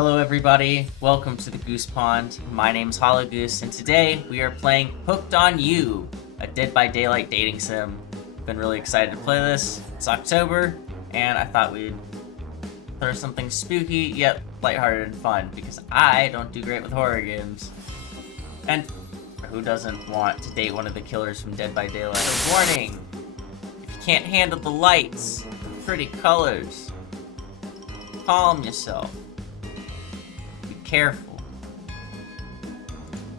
Hello everybody, welcome to the Goose Pond. My name's Hollow Goose, and today we are playing Hooked on You, a Dead by Daylight dating sim. Been really excited to play this. It's October, and I thought we'd throw something spooky yet lighthearted and fun, because I don't do great with horror games. And who doesn't want to date one of the killers from Dead by Daylight? So warning! If you can't handle the lights, pretty colors, calm yourself. Careful.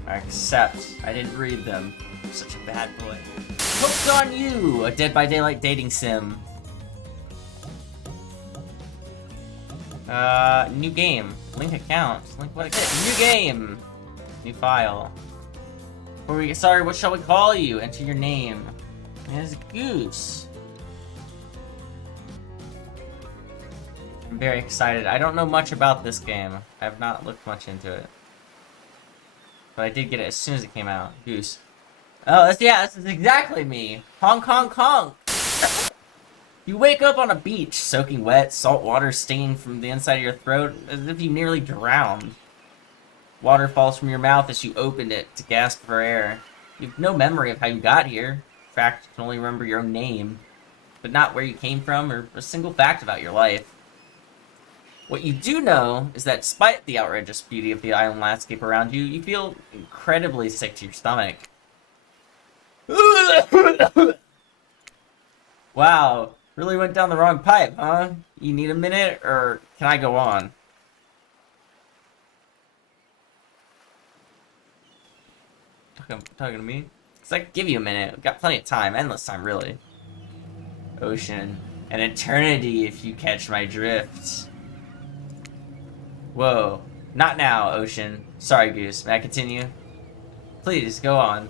Except, I didn't read them. I'm such a bad boy. Hooked on You, a Dead by Daylight dating sim. New game. Link account. Link what account? New game. New file. Before we get started, what shall we call you? Enter your name. It's Goose. I'm very excited. I don't know much about this game. I have not looked much into it. But I did get it as soon as it came out. Goose. Oh, this is exactly me. Honk, honk, honk. You wake up on a beach, soaking wet, salt water stinging from the inside of your throat, as if you nearly drowned. Water falls from your mouth as you open it to gasp for air. You have no memory of how you got here. In fact, you can only remember your own name, but not where you came from or a single fact about your life. What you do know is that despite the outrageous beauty of the island landscape around you, you feel incredibly sick to your stomach. Wow, really went down the wrong pipe, huh? You need a minute, or can I go on? Talking to me? Because I could give you a minute. We've got plenty of time. Endless time, really. Ocean. An eternity, if you catch my drift. Whoa. Not now, Ocean. Sorry, Goose. May I continue? Please, go on.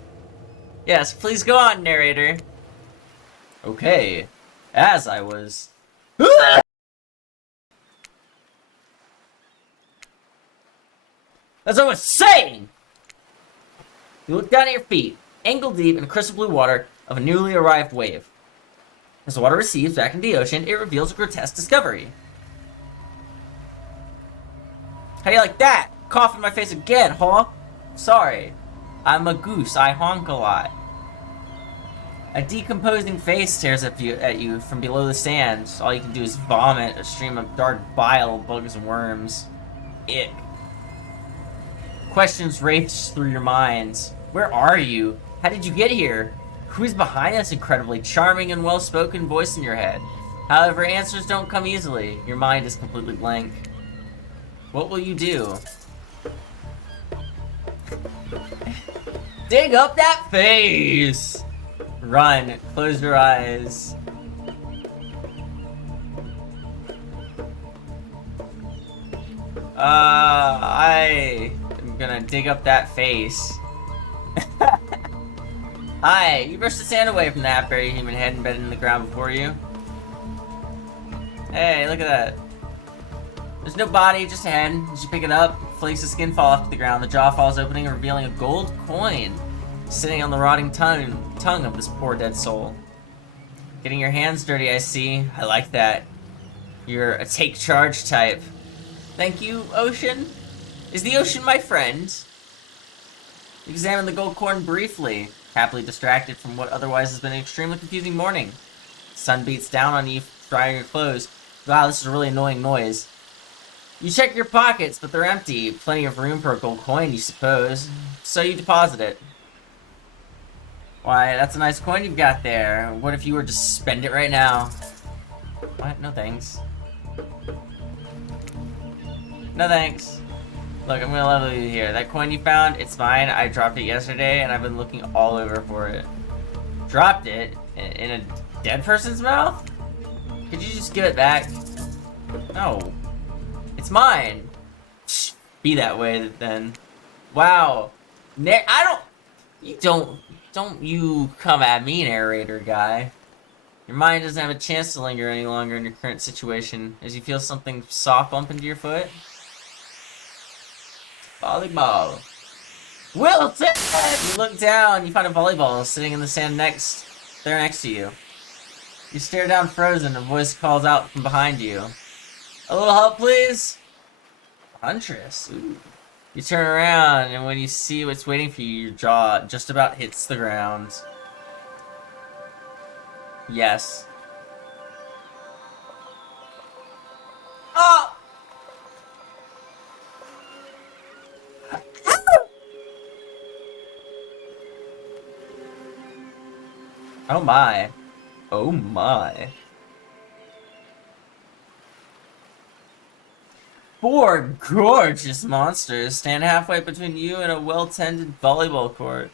Yes, please go on, narrator. Okay. As I was... As I was saying! You look down at your feet, ankle deep in crystal blue water of a newly arrived wave. As the water recedes back into the ocean, it reveals a grotesque discovery. How do you like that? Cough in my face again, huh? Sorry. I'm a goose. I honk a lot. A decomposing face stares at you from below the sand. All you can do is vomit a stream of dark bile, bugs, and worms. Ick. Questions race through your minds. Where are you? How did you get here? Who's behind this incredibly charming and well-spoken voice in your head? However, answers don't come easily. Your mind is completely blank. What will you do? Dig up that face! Run. Close your eyes. I am gonna dig up that face. Hi, you brushed the sand away from that very human head embedded in the ground before you. Hey, look at that. There's no body, just a head. As you pick it up, flakes of skin fall off to the ground. The jaw falls opening, revealing a gold coin sitting on the rotting tongue of this poor dead soul. Getting your hands dirty, I see. I like that. You're a take charge type. Thank you, Ocean. Is the ocean my friend? Examine the gold coin briefly, happily distracted from what otherwise has been an extremely confusing morning. The sun beats down on you, drying your clothes. Wow, this is a really annoying noise. You check your pockets, but they're empty. Plenty of room for a gold coin, you suppose. So you deposit it. Why, that's a nice coin you've got there. What if you were to spend it right now? What? No thanks. No thanks. Look, I'm gonna level you here. That coin you found, it's mine. I dropped it yesterday, and I've been looking all over for it. Dropped it? In a dead person's mouth? Could you just give it back? No. It's mine. Shh, be that way then. Wow. Don't you come at me, narrator guy. Your mind doesn't have a chance to linger any longer in your current situation as you feel something soft bump into your foot. Volleyball. Wilson! You look down, you find a volleyball sitting in the sand next to you. You stare down frozen, a voice calls out from behind you. A little help, please? Huntress. Ooh. You turn around, and when you see what's waiting for you, your jaw just about hits the ground. Yes. Oh! Oh my. Oh my. 4 gorgeous monsters stand halfway between you and a well-tended volleyball court.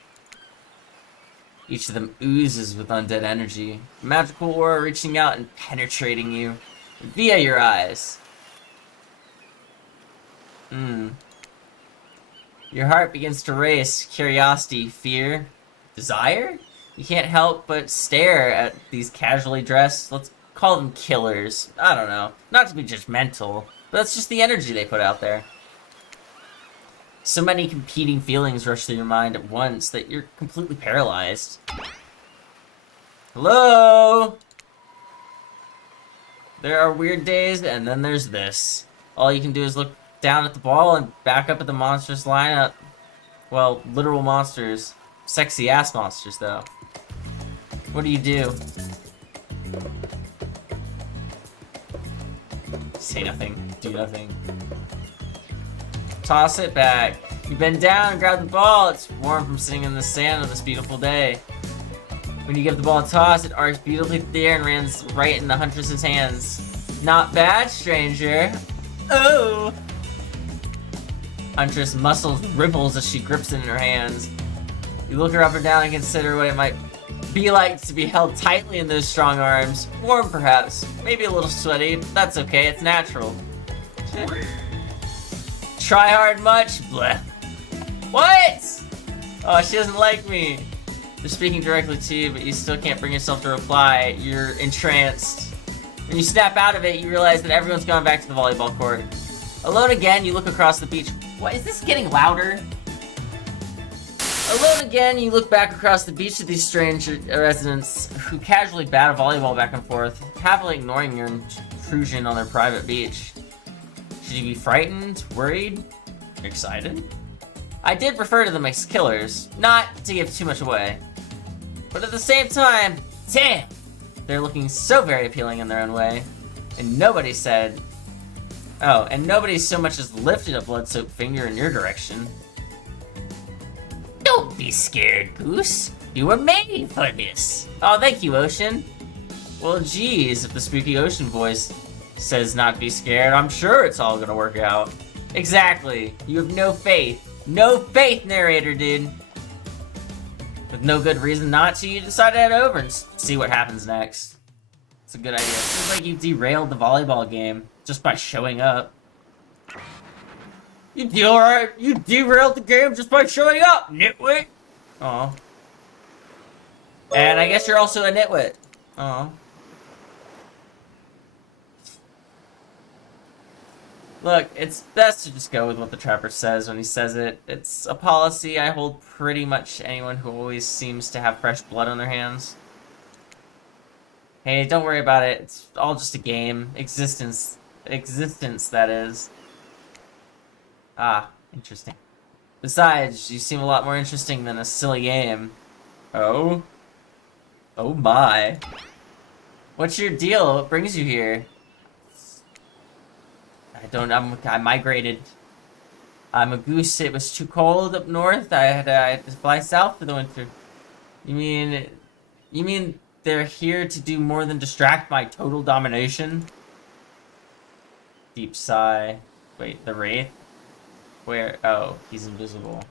Each of them oozes with undead energy, a magical aura reaching out and penetrating you via your eyes. Your heart begins to race, curiosity, fear, desire? You can't help but stare at these casually dressed, let's call them killers. I don't know, not to be judgmental, but that's just the energy they put out there. So many competing feelings rush through your mind at once that you're completely paralyzed. Hello? There are weird days, and then there's this. All you can do is look down at the ball and back up at the monsters lineup. Well, literal monsters. Sexy ass monsters, though. What do you do? Say nothing. Do nothing. Toss it back. You bend down and grab the ball. It's warm from sitting in the sand on this beautiful day. When you give the ball a toss, it arcs beautifully through the air and lands right in the Huntress's hands. Not bad, stranger. Oh! Huntress muscles ripples as she grips it in her hands. You look her up and down and consider what it might be like to be held tightly in those strong arms. Warm, perhaps. Maybe a little sweaty, but that's okay. It's natural. Try hard much? Bleh. What? Oh, she doesn't like me. They're speaking directly to you, but you still can't bring yourself to reply. You're entranced. When you snap out of it, you realize that everyone's gone back to the volleyball court. Alone again, you look across the beach. What, is this getting louder? Alone again, you look back across the beach at these strange residents who casually bat a volleyball back and forth, happily ignoring your intrusion on their private beach. Should you be frightened, worried, excited? I did refer to them as killers, not to give too much away. But at the same time, damn! They're looking so very appealing in their own way. And nobody said... Oh, and nobody so much as lifted a blood-soaked finger in your direction. Don't be scared, Goose. You were made for this. Oh, thank you, Ocean. Well, geez, if the spooky Ocean voice says not to be scared, I'm sure it's all gonna work out. Exactly. You have no faith. No faith, narrator, dude. With no good reason not to, you decide to head over and see what happens next. It's a good idea. Seems like you derailed the volleyball game just by showing up. You derailed the game just by showing up, nitwit! Aw. And I guess you're also a nitwit. Aw. Look, it's best to just go with what the trapper says when he says it. It's a policy I hold pretty much anyone who always seems to have fresh blood on their hands. Hey, don't worry about it. It's all just a game. Existence, that is. Ah, interesting. Besides, you seem a lot more interesting than a silly game. Oh? Oh my. What's your deal? What brings you here? I migrated. I'm a goose. It was too cold up north. I had to fly south for the winter. You mean they're here to do more than distract my total domination? Deep sigh. Wait, the Wraith? Where? Oh, he's invisible.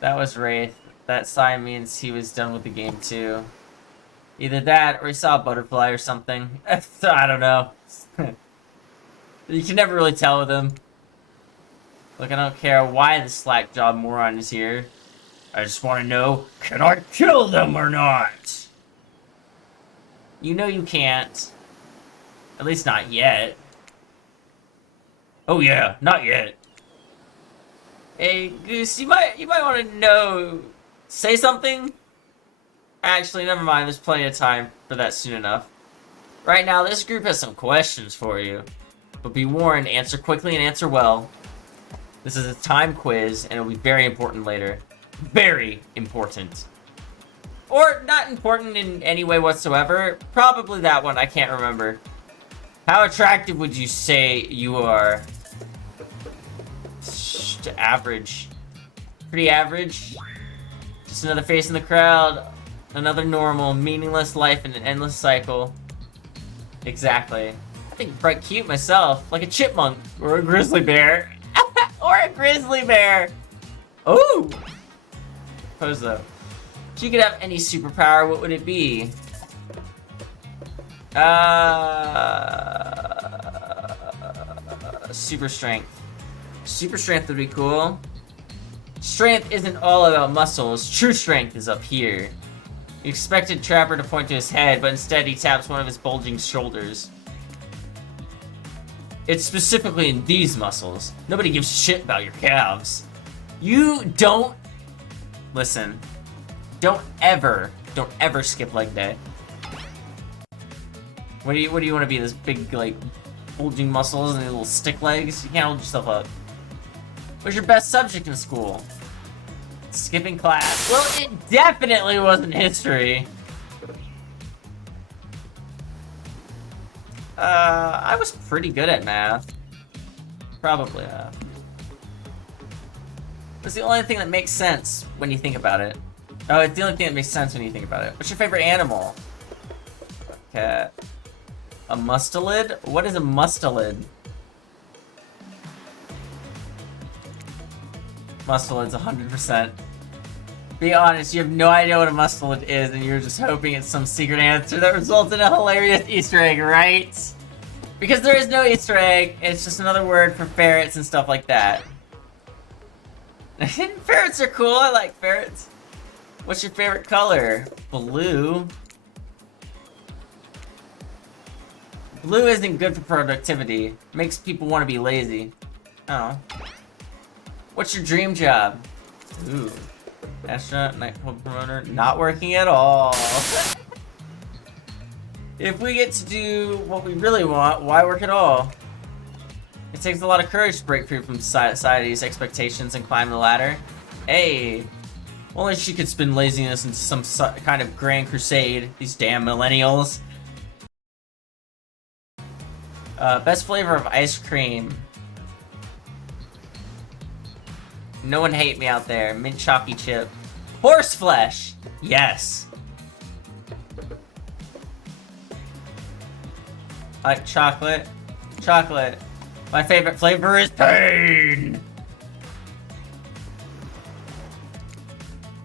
That was Wraith. That sigh means he was done with the game too. Either that, or he saw a butterfly or something. I don't know. You can never really tell with him. Look, I don't care why the slack-jawed moron is here. I just want to know, can I kill them or not? You know you can't. At least not yet. Oh yeah, not yet. Hey, Goose, you might want to know... Say something? Actually, never mind. There's plenty of time for that soon enough. Right now, this group has some questions for you. But be warned, answer quickly and answer well. This is a time quiz, and it'll be very important later. Very important. Or not important in any way whatsoever. Probably that one, I can't remember. How attractive would you say you are? Average. Pretty average. Just another face in the crowd. Another normal, meaningless life in an endless cycle. Exactly. I think bright cute myself. Like a chipmunk. Or a grizzly bear. Or a grizzly bear. Ooh! Suppose though. If you could have any superpower, what would it be? Super strength. Super strength would be cool. Strength isn't all about muscles. True strength is up here. You expected Trapper to point to his head, but instead he taps one of his bulging shoulders. It's specifically in these muscles. Nobody gives a shit about your calves. You don't... Listen. Don't ever skip leg day. What do you want to be? This big, like, bulging muscles and little stick legs? You can't hold yourself up. What's your best subject in school? Skipping class. Well, it definitely wasn't history. I was pretty good at math. Probably, It's the only thing that makes sense when you think about it. Oh, it's the only thing that makes sense when you think about it. What's your favorite animal? Cat. A mustelid? What is a mustelid? Mustelid's 100%. Be honest, you have no idea what a mustelid is, and you're just hoping it's some secret answer that results in a hilarious Easter egg, right? Because there is no Easter egg, it's just another word for ferrets and stuff like that. Ferrets are cool, I like ferrets. What's your favorite color? Blue. Blue isn't good for productivity. Makes people want to be lazy. Oh. What's your dream job? Ooh. Astronaut, nightclub promoter, not working at all. If we get to do what we really want, why work at all? It takes a lot of courage to break free from society's expectations and climb the ladder. Hey. Only she could spin laziness into some kind of grand crusade. These damn millennials. Best flavor of ice cream. No one hate me out there. Mint chalky chip. Horse flesh! Yes. I like chocolate. Chocolate. My favorite flavor is pain!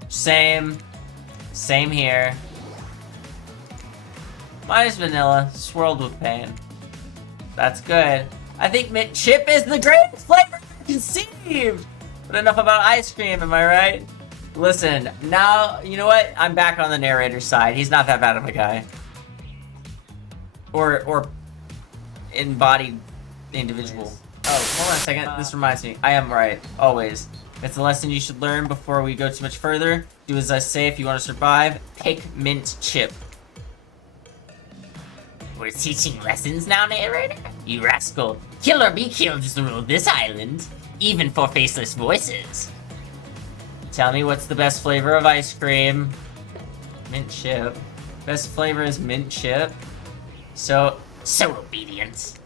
Same. Same here. Mine is vanilla, swirled with pain. That's good. I think mint chip is the greatest flavor conceived! But enough about ice cream, am I right? Listen, now, you know what? I'm back on the narrator's side. He's not that bad of a guy. Or embodied individual. Oh, hold on a second. This reminds me. I am right. Always. It's a lesson you should learn before we go too much further. Do as I say if you want to survive. Pick mint chip. We're teaching lessons now, narrator? You rascal. Kill or be killed is the rule of this island. Even for faceless voices. Tell me what's the best flavor of ice cream? Mint chip. Best flavor is mint chip. So obedient.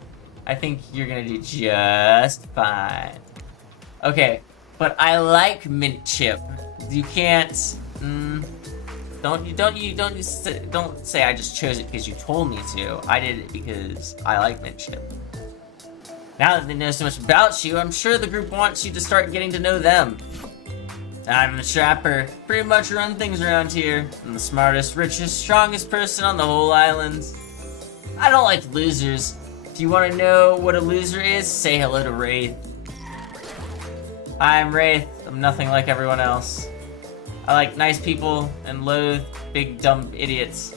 I think you're gonna do just fine. Okay, but I like mint chip. You can't. Don't say I just chose it because you told me to. I did it because I like mint chip. Now that they know so much about you, I'm sure the group wants you to start getting to know them. I'm the Trapper. Pretty much run things around here. I'm the smartest, richest, strongest person on the whole island. I don't like losers. If you want to know what a loser is, say hello to Wraith. I'm Wraith. I'm nothing like everyone else. I like nice people and loathe big dumb idiots.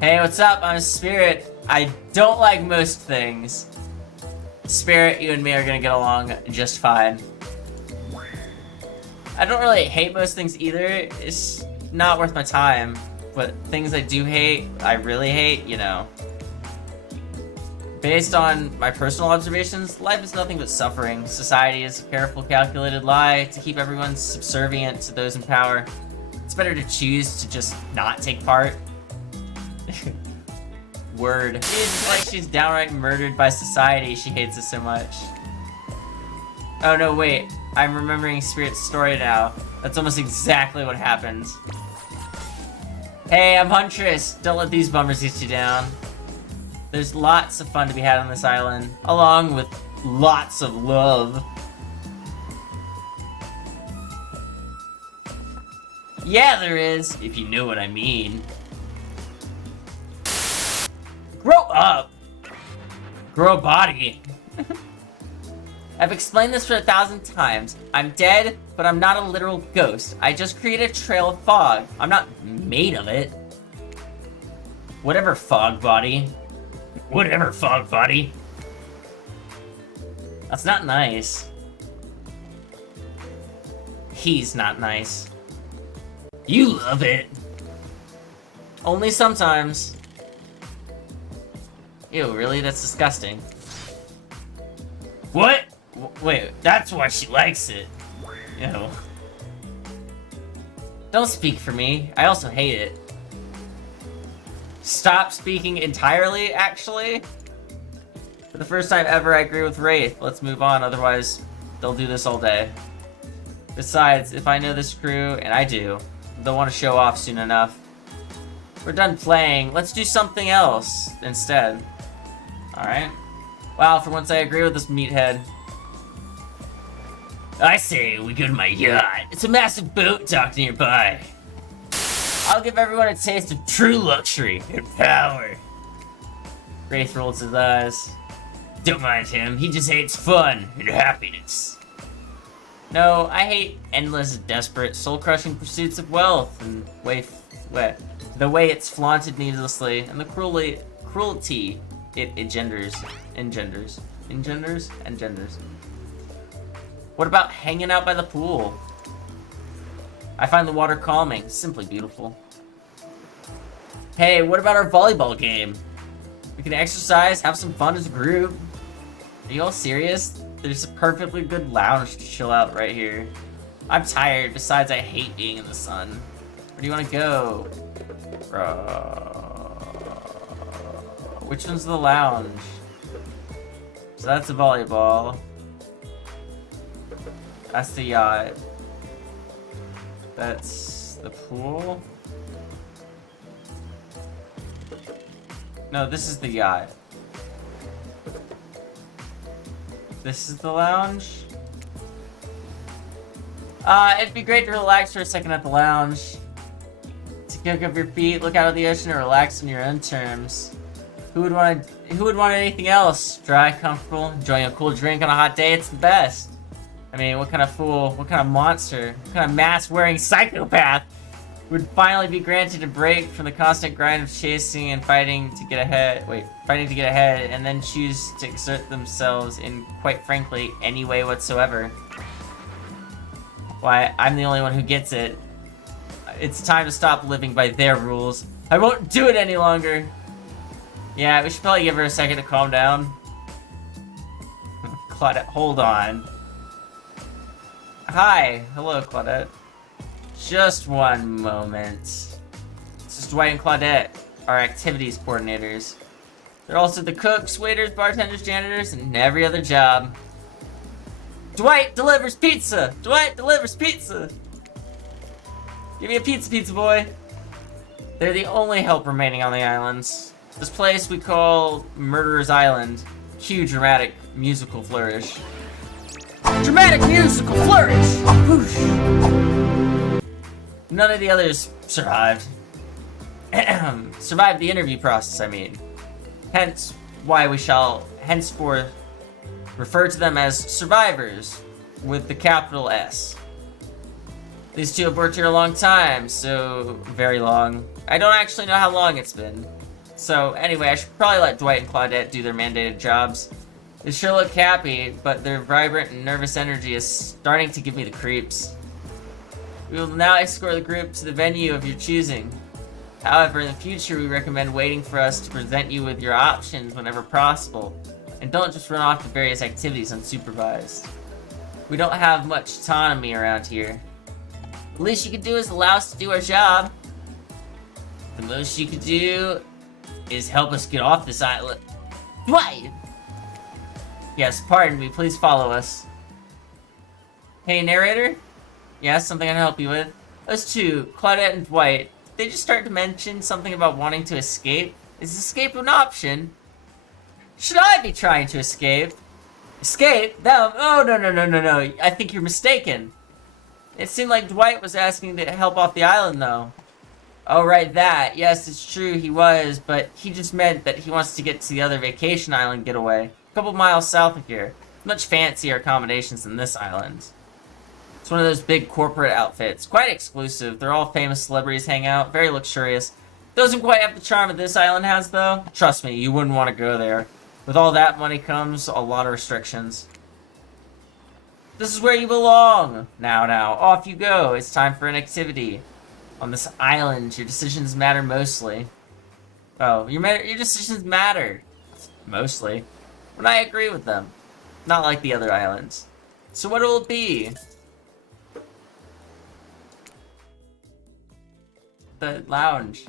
Hey, what's up? I'm Spirit. I don't like most things. Spirit, you and me are gonna get along just fine. I don't really hate most things either. It's not worth my time. But things I do hate, I really hate, you know. Based on my personal observations, life is nothing but suffering. Society is a careful, calculated lie to keep everyone subservient to those in power. It's better to choose to just not take part. Word. It's like she's downright murdered by society. She hates it so much. Oh no, wait. I'm remembering Spirit's story now. That's almost exactly what happens. Hey, I'm Huntress. Don't let these bummers get you down. There's lots of fun to be had on this island, along with lots of love. Yeah, there is, if you know what I mean. Grow up! Grow a body. I've explained this for 1,000 times. I'm dead, but I'm not a literal ghost. I just create a trail of fog. I'm not made of it. Whatever, fog body. Whatever, fog body. That's not nice. He's not nice. You love it. Only sometimes. Ew, really? That's disgusting. What? Wait, that's why she likes it. Ew. Don't speak for me. I also hate it. Stop speaking entirely, actually. For the first time ever, I agree with Wraith. Let's move on, otherwise they'll do this all day. Besides, if I know this crew, and I do, they'll want to show off soon enough. We're done playing. Let's do something else instead. Alright. Wow, for once I agree with this meathead. I say we go to my yacht. It's a massive boat docked nearby. I'll give everyone a taste of true luxury and power. Wraith rolls his eyes. Don't mind him, he just hates fun and happiness. No, I hate endless, desperate, soul-crushing pursuits of wealth and the way it's flaunted needlessly and the cruelty it engenders. What about hanging out by the pool? I find the water calming, simply beautiful. Hey, what about our volleyball game? We can exercise, have some fun as a group. Are you all serious? There's a perfectly good lounge to chill out right here. I'm tired, besides I hate being in the sun. Where do you want to go? Which one's the lounge? So that's the volleyball. That's the yacht. That's the pool. No, this is the yacht. This is the lounge. It'd be great to relax for a second at the lounge. To kick up your feet, look out at the ocean, and relax on your own terms. Who would want anything else? Dry, comfortable, enjoying a cool drink on a hot day, it's the best. I mean, what kind of fool, what kind of monster, what kind of mask-wearing psychopath would finally be granted a break from the constant grind of chasing and fighting to get ahead, and then choose to exert themselves in, quite frankly, any way whatsoever? Why, I'm the only one who gets it. It's time to stop living by their rules. I won't do it any longer. Yeah, we should probably give her a second to calm down. Claudette, hold on. Hi. Hello, Claudette. Just one moment. This is Dwight and Claudette, our activities coordinators. They're also the cooks, waiters, bartenders, janitors, and every other job. Dwight delivers pizza! Dwight delivers pizza! Give me a pizza, boy! They're the only help remaining on the islands. This place we call Murderous Island. Cue dramatic musical flourish. Dramatic musical flourish! Whoosh. None of the others survived. Survived the interview process, I mean. Hence, why we shall henceforth refer to them as survivors, with the capital S. These two have worked here a long time, so very long. I don't actually know how long it's been. So anyway, I should probably let Dwight and Claudette do their mandated jobs. They sure look happy, but their vibrant and nervous energy is starting to give me the creeps. We will now escort the group to the venue of your choosing. However, in the future, we recommend waiting for us to present you with your options whenever possible, and don't just run off to various activities unsupervised. We don't have much autonomy around here. The least you could do is allow us to do our job. The most you could do is help us get off this island. Dwight! Yes, pardon me, please follow us. Hey, narrator? Yes, something I can help you with. Those two, Claudette and Dwight, they just start to mention something about wanting to escape. Is escape an option? Should I be trying to escape? Escape? No, oh, no. I think you're mistaken. It seemed like Dwight was asking to help off the island, though. Oh, right, that. Yes, it's true, he was, but he just meant that he wants to get to the other vacation island getaway. A couple miles south of here. Much fancier accommodations than this island. It's one of those big corporate outfits. Quite exclusive. They're all famous celebrities hang out. Very luxurious. Doesn't quite have the charm that this island has, though. Trust me, you wouldn't want to go there. With all that money comes a lot of restrictions. This is where you belong! Now, off you go. It's time for an activity. On this island, your decisions matter mostly. Oh, your decisions matter. Mostly. When I agree with them. Not like the other islands. So what will it be? The lounge.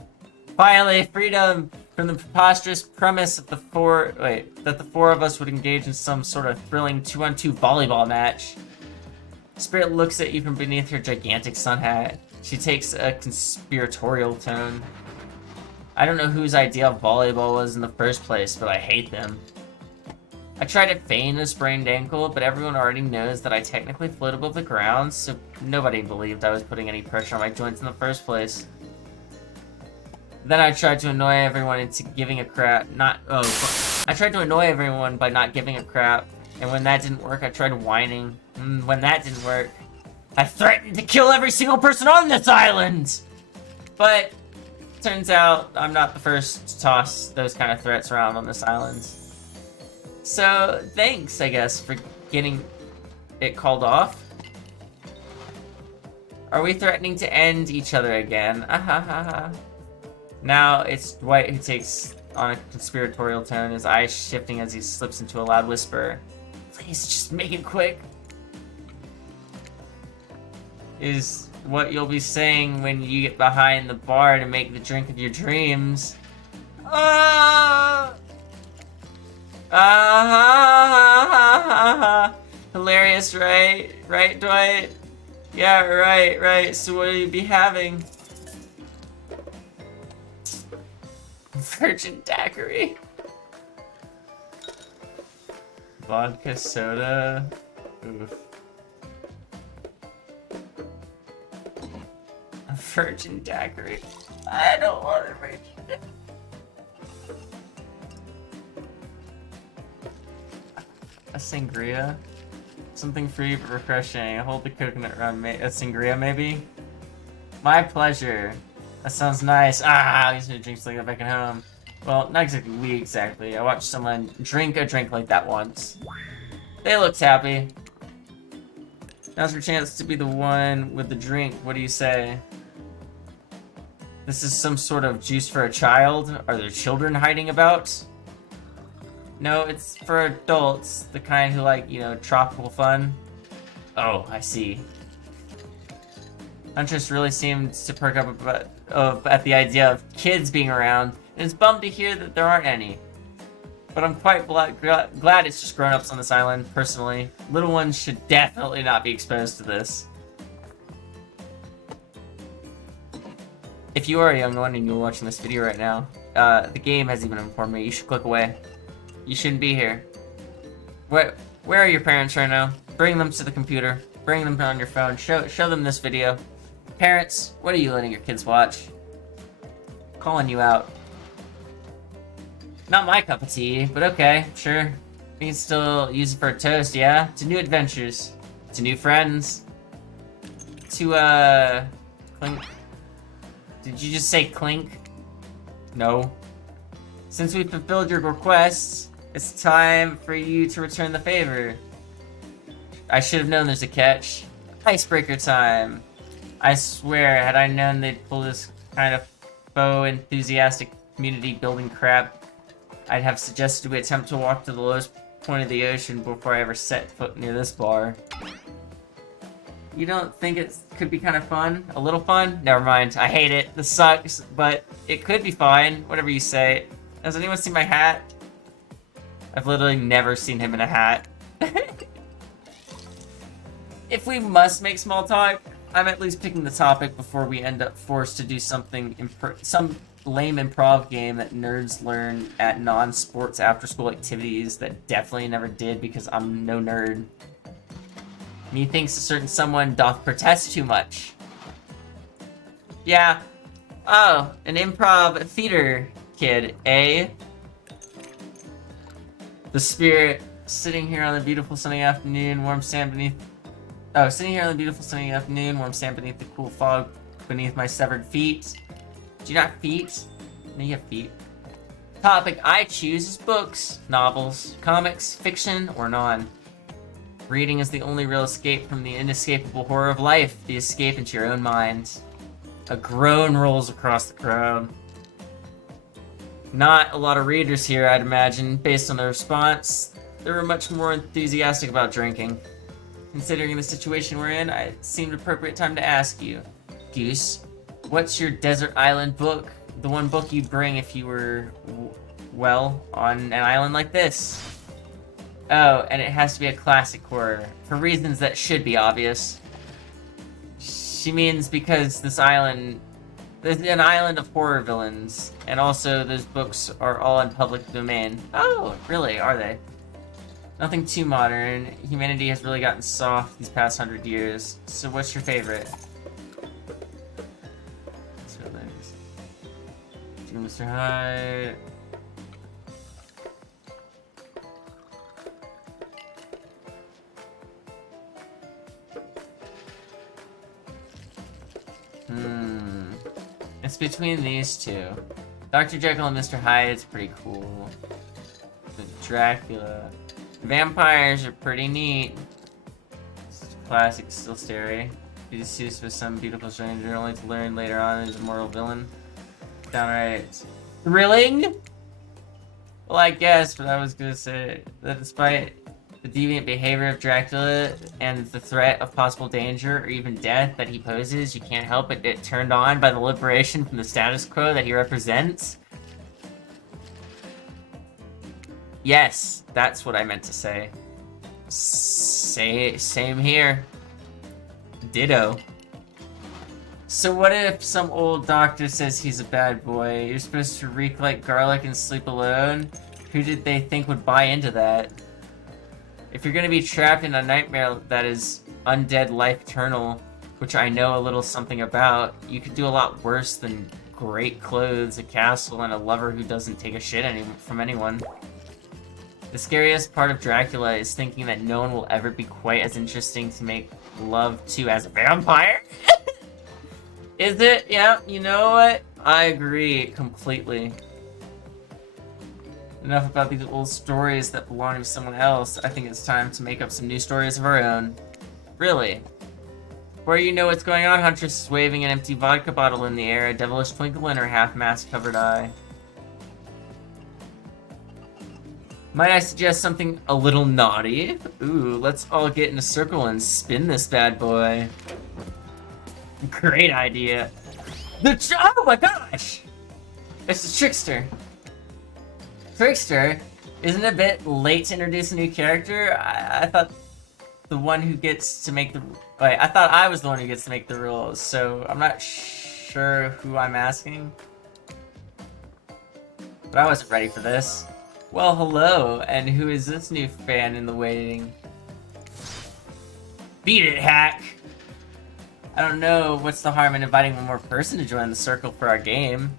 Finally, freedom from the preposterous premise that the four of us would engage in some sort of thrilling 2-on-2 volleyball match. Spirit looks at you from beneath her gigantic sun hat. She takes a conspiratorial tone. I don't know whose idea of volleyball was in the first place, but I hate them. I tried to feign a sprained ankle, but everyone already knows that I technically float above the ground, so nobody believed I was putting any pressure on my joints in the first place. Then I tried to annoy everyone into giving a crap. I tried to annoy everyone by not giving a crap, and when that didn't work, I tried whining. When that didn't work, I threatened to kill every single person on this island! But, turns out, I'm not the first to toss those kind of threats around on this island. So, thanks, I guess, for getting it called off. Are we threatening to end each other again? Now, it's Dwight who takes on a conspiratorial tone, his eyes shifting as he slips into a loud whisper. Please, just make it quick. Is what you'll be saying when you get behind the bar to make the drink of your dreams. Hilarious, right? Right, Dwight? Yeah, right. So what will you be having? Virgin daiquiri. Vodka soda. Oof. A virgin daiquiri. I don't want a virgin daiquiri. A sangria? Something free but refreshing. Hold the coconut rum. A sangria, maybe? My pleasure. That sounds nice. I used to drink something like that back at home. Well, not exactly. I watched someone drink a drink like that once. They looked happy. Now's your chance to be the one with the drink. What do you say? This is some sort of juice for a child? Are there children hiding about? No, it's for adults. The kind who like, tropical fun. Oh, I see. Huntress really seemed to perk up at the idea of kids being around, and it's bummed to hear that there aren't any. But I'm quite glad it's just grown-ups on this island, personally. Little ones should definitely not be exposed to this. If you are a young one and you're watching this video right now, the game has even informed me you should click away. You shouldn't be here. Where are your parents right now? Bring them to the computer. Bring them on your phone. Show them this video. Parents, what are you letting your kids watch? Calling you out. Not my cup of tea, but okay, sure. We can still use it for a toast, yeah? To new adventures. To new friends. To, clink. Did you just say clink? No. Since we fulfilled your requests, it's time for you to return the favor. I should have known there's a catch. Icebreaker time. I swear, had I known they'd pull this kind of faux enthusiastic community building crap, I'd have suggested we attempt to walk to the lowest point of the ocean before I ever set foot near this bar. You don't think it could be kind of fun? A little fun? Never mind. I hate it. This sucks, but it could be fine. Whatever you say. Has anyone seen my hat? I've literally never seen him in a hat. If we must make small talk, I'm at least picking the topic before we end up forced to do something, some lame improv game that nerds learn at non-sports after-school activities that definitely never did because I'm no nerd. Methinks a certain someone doth protest too much. Yeah. Oh, an improv theater kid, eh? The spirit sitting here on the beautiful sunny afternoon, warm sand beneath... Oh, sitting here on the beautiful sunny afternoon, warm sand beneath the cool fog beneath my severed feet. Do you not feet? No, you have feet. Topic I choose is books, novels, comics, fiction, or non. Reading is the only real escape from the inescapable horror of life, the escape into your own mind. A groan rolls across the crowd. Not a lot of readers here, I'd imagine. Based on the response, they were much more enthusiastic about drinking. Considering the situation we're in, it seemed appropriate time to ask you. Goose, what's your desert island book? The one book you'd bring if you were, well, on an island like this. Oh, and it has to be a classic horror, for reasons that should be obvious. She means because this island... There's an island of horror villains, and also those books are all in public domain. Oh, really? Are they? Nothing too modern. Humanity has really gotten soft these past 100 years. So what's your favorite? Mr. Hyde. It's between these two. Dr. Jekyll and Mr. Hyde is pretty cool. But Dracula. Vampires are pretty neat. Classic still scary. Be deceased with some beautiful stranger only to learn later on he's a mortal villain. Downright thrilling? Well, I guess, but I was gonna say that despite the deviant behavior of Dracula and the threat of possible danger or even death that he poses, you can't help but get turned on by the liberation from the status quo that he represents. Yes, that's what I meant to say. Same here. Ditto. So what if some old doctor says he's a bad boy? You're supposed to reek like garlic and sleep alone? Who did they think would buy into that? If you're gonna be trapped in a nightmare that is undead life eternal, which I know a little something about, you could do a lot worse than great clothes, a castle, and a lover who doesn't take a shit from anyone. The scariest part of Dracula is thinking that no one will ever be quite as interesting to make love to as a vampire. Is it? Yeah, you know what? I agree completely. Enough about these old stories that belong to someone else. I think it's time to make up some new stories of our own. Really? Before you know what's going on, Huntress is waving an empty vodka bottle in the air, a devilish twinkle in her half-mask covered eye. Might I suggest something a little naughty? Ooh, let's all get in a circle and spin this bad boy. Great idea. Oh my gosh! It's the Trickster. Trickster? Isn't it a bit late to introduce a new character? I thought the one who gets to make the... Wait, I thought I was the one who gets to make the rules, so I'm not sure who I'm asking. But I wasn't ready for this. Well, hello, and who is this new fan in the waiting? Beat it, hack! I don't know what's the harm in inviting one more person to join the circle for our game.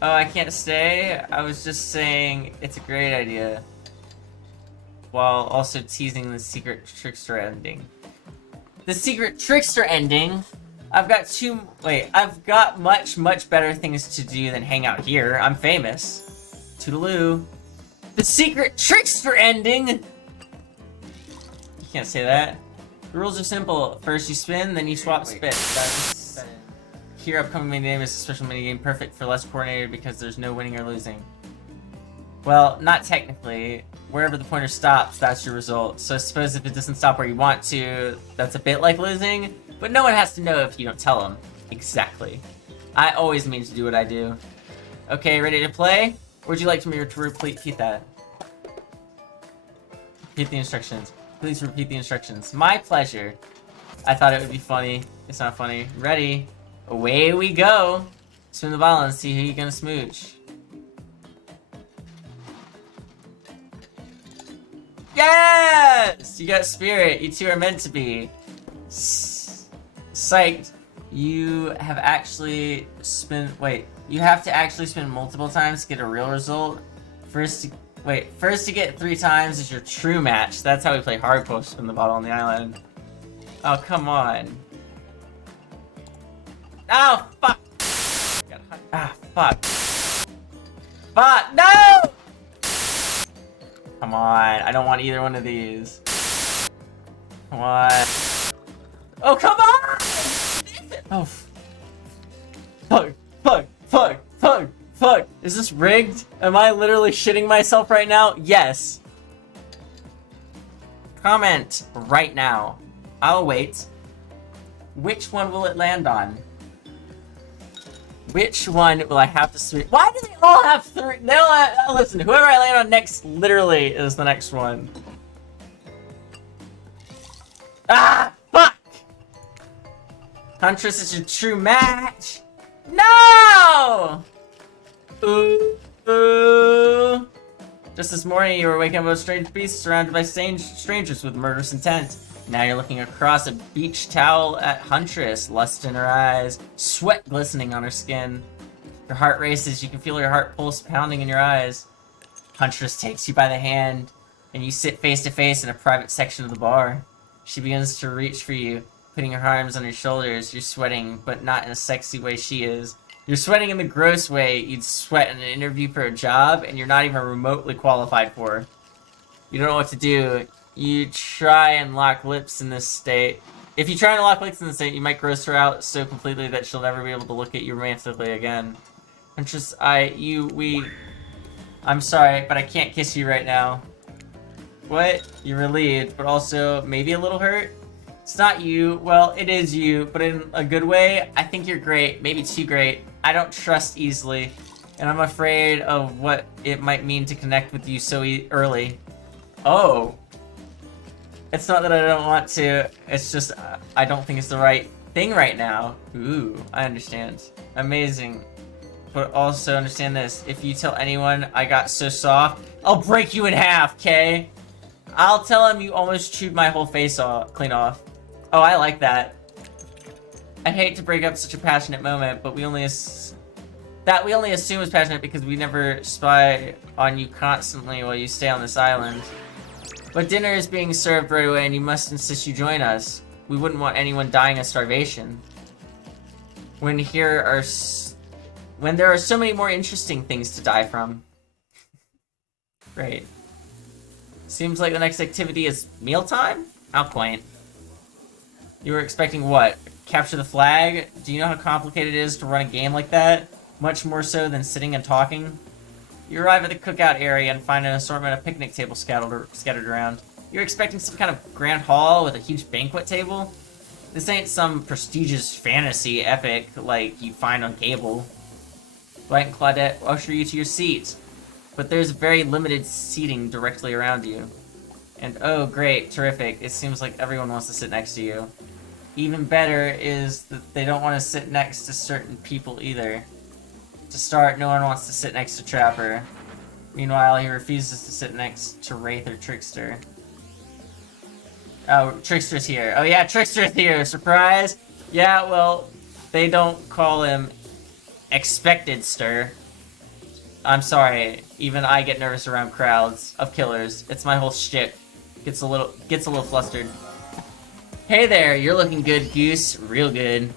Oh, I can't stay? I was just saying it's a great idea. While also teasing the secret trickster ending. The secret trickster ending? I've got much better things to do than hang out here. I'm famous. Toodaloo. The secret trickster ending! You can't say that. The rules are simple. First you spin, then you swap spits. Here, upcoming minigame is a special minigame perfect for less coordinated because there's no winning or losing. Well, not technically. Wherever the pointer stops, that's your result. So I suppose if it doesn't stop where you want to, that's a bit like losing. But no one has to know if you don't tell them. Exactly. I always mean to do what I do. Okay, ready to play? Would you like me to repeat that? Repeat the instructions. Please repeat the instructions. My pleasure. I thought it would be funny. It's not funny. Ready? Away we go! Spin the ball and see who you're gonna smooch. Yes! You got spirit. You two are meant to be. Psyched. You have actually spin. Wait. You have to actually spin multiple times to get a real result. First to get 3 times is your true match. That's how we play hardcore spin the bottle on the island. Oh, come on. Oh, fuck. Ah, fuck. Fuck, no! Come on, I don't want either one of these. Come on. Oh, come on! Oh. Fuck, fuck, fuck, fuck, fuck. Is this rigged? Am I literally shitting myself right now? Yes. Comment right now. I'll wait. Which one will it land on? Which one will I have to switch? Why do they all have 3? They all have, listen, whoever I land on next literally is the next one. Ah, fuck! Huntress is your true match. No! Ooh. Just this morning, you were waking up with a strange beast surrounded by strangers with murderous intent. Now you're looking across a beach towel at Huntress, lust in her eyes, sweat glistening on her skin. Your heart races, you can feel your heart pulse pounding in your eyes. Huntress takes you by the hand, and you sit face to face in a private section of the bar. She begins to reach for you, putting her arms on your shoulders. You're sweating, but not in a sexy way she is. You're sweating in the gross way you'd sweat in an interview for a job, and you're not even remotely qualified for. You don't know what to do. You try and lock lips in this state. If you try and lock lips in this state, you might gross her out so completely that she'll never be able to look at you romantically again. Huntress, I'm sorry, but I can't kiss you right now. What? You're relieved, but also maybe a little hurt? It's not you. Well, it is you, but in a good way. I think you're great, maybe too great. I don't trust easily, and I'm afraid of what it might mean to connect with you so early. Oh. It's not that I don't want to, it's just I don't think it's the right thing right now. Ooh, I understand. Amazing. But also understand this, if you tell anyone I got so soft, I'll break you in half, okay? I'll tell him you almost chewed my whole face clean off. Oh, I like that. I hate to break up such a passionate moment, but we only assume is passionate because we never spy on you constantly while you stay on this island. But dinner is being served right away and you must insist you join us. We wouldn't want anyone dying of starvation. When there are so many more interesting things to die from. Great. Seems like the next activity is mealtime? How quaint. You were expecting what? Capture the flag? Do you know how complicated it is to run a game like that? Much more so than sitting and talking? You arrive at the cookout area and find an assortment of picnic tables scattered around. You're expecting some kind of grand hall with a huge banquet table? This ain't some prestigious fantasy epic like you find on cable. Dwight and Claudette usher you to your seat, but there's very limited seating directly around you. And oh great, terrific, it seems like everyone wants to sit next to you. Even better is that they don't want to sit next to certain people either. To start, no one wants to sit next to Trapper. Meanwhile, he refuses to sit next to Wraith or Trickster. Oh, Trickster's here. Oh yeah, Trickster's here! Surprise! Yeah, well, they don't call him Expected Stir. I'm sorry, even I get nervous around crowds of killers. It's my whole shtick. Gets a little flustered. Hey there, you're looking good, Goose. Real good.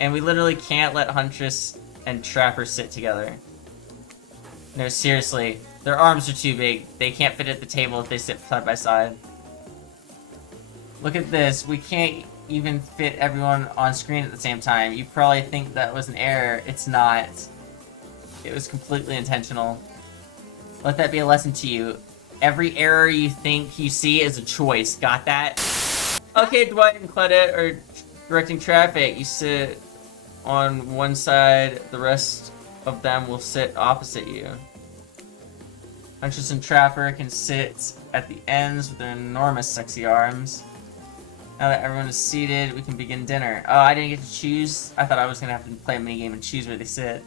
And we literally can't let Huntress and Trapper sit together. No, seriously. Their arms are too big. They can't fit at the table if they sit side by side. Look at this. We can't even fit everyone on screen at the same time. You probably think that was an error. It's not. It was completely intentional. Let that be a lesson to you. Every error you think you see is a choice. Got that? Okay, Dwight and Claudette are directing traffic. You sit on one side, the rest of them will sit opposite you. Huntress and Trapper can sit at the ends with their enormous sexy arms. Now that everyone is seated, we can begin dinner. Oh, I didn't get to choose? I thought I was gonna have to play a minigame and choose where they sit.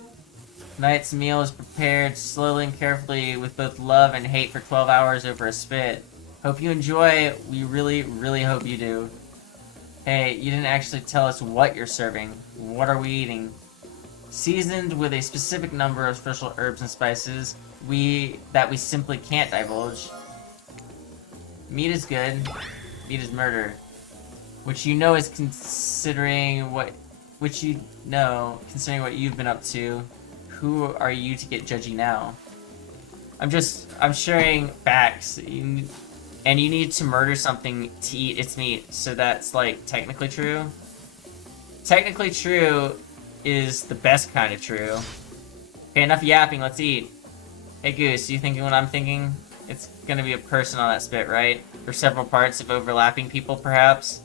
Tonight's meal is prepared slowly and carefully with both love and hate for 12 hours over a spit. Hope you enjoy. We really, really hope you do. Hey, you didn't actually tell us what you're serving. What are we eating? Seasoned with a specific number of special herbs and spices that we simply can't divulge. Meat is good. Meat is murder. Which you know is considering what you've been up to. Who are you to get judgy now? I'm sharing facts. And you need to murder something to eat its meat, so that's, like, technically true. Technically true is the best kind of true. Okay, enough yapping, let's eat. Hey Goose, you thinking what I'm thinking? It's gonna be a person on that spit, right? Or several parts of overlapping people, perhaps?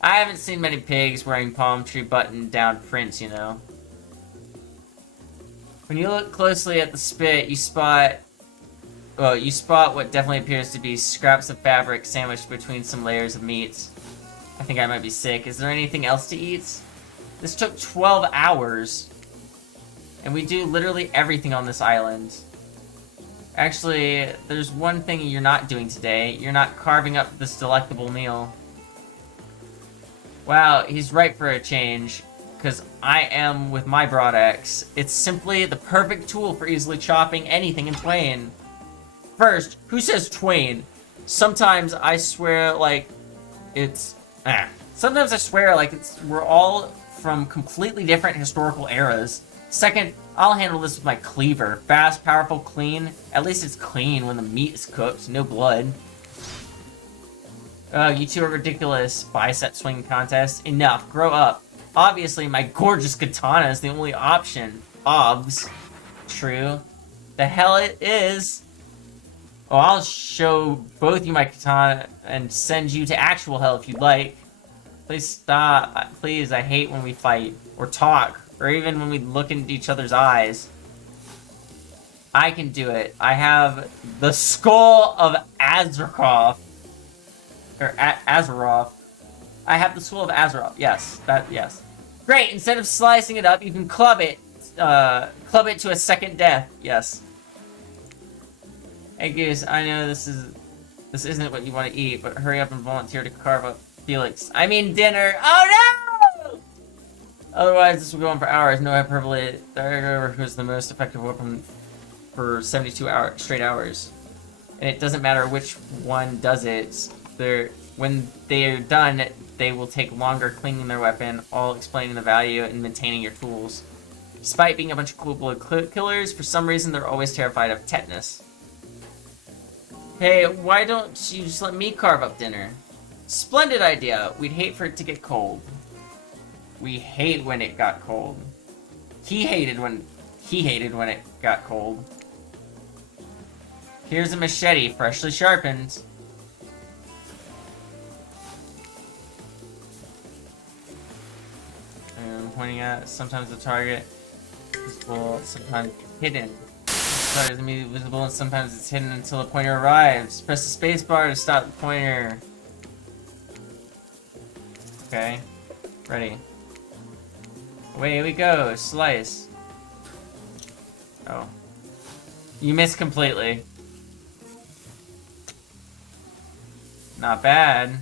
I haven't seen many pigs wearing palm tree button-down prints, you know. When you look closely at the spit, you spot what definitely appears to be scraps of fabric sandwiched between some layers of meat. I think I might be sick. Is there anything else to eat? This took 12 hours. And we do literally everything on this island. Actually, there's one thing you're not doing today. You're not carving up this delectable meal. Wow, he's right for a change. Because I am with my broad axe. It's simply the perfect tool for easily chopping anything in twain. First, who says twain? Sometimes I swear like it's... Sometimes I swear like we're all from completely different historical eras. Second, I'll handle this with my cleaver. Fast, powerful, clean. At least it's clean when the meat is cooked. No blood. Oh, you two are ridiculous. Bicep swinging contest. Enough. Grow up. Obviously, my gorgeous katana is the only option. Obs. True. The hell it is. Oh, I'll show both you my katana and send you to actual hell if you'd like. Please stop. Please, I hate when we fight. Or talk. Or even when we look into each other's eyes. I can do it. I have the skull of Azeroth. Or Azeroth. I have the skull of Azeroth. Yes. Yes. Great. Instead of slicing it up, you can club it. Club it to a second death. Yes. Hey Goose, I know this isn't what you want to eat, but hurry up and volunteer to carve up Felix. I mean dinner. Oh no! Otherwise, this will go on for hours. No hyperbole. The Arrow was the most effective weapon for 72 straight hours. And it doesn't matter which one does it. When they're done, they will take longer cleaning their weapon, all explaining the value and maintaining your tools. Despite being a bunch of cool blood killers, for some reason they're always terrified of tetanus. Hey, why don't you just let me carve up dinner? Splendid idea. We'd hate for it to get cold. We hate when it got cold. He hated when it got cold. Here's a machete, freshly sharpened. And pointing at sometimes the target is visible, sometimes hidden. The target is immediately visible and sometimes it's hidden until the pointer arrives. Press the space bar to stop the pointer. Okay. Ready. Away we go. Slice. Oh. You missed completely. Not bad.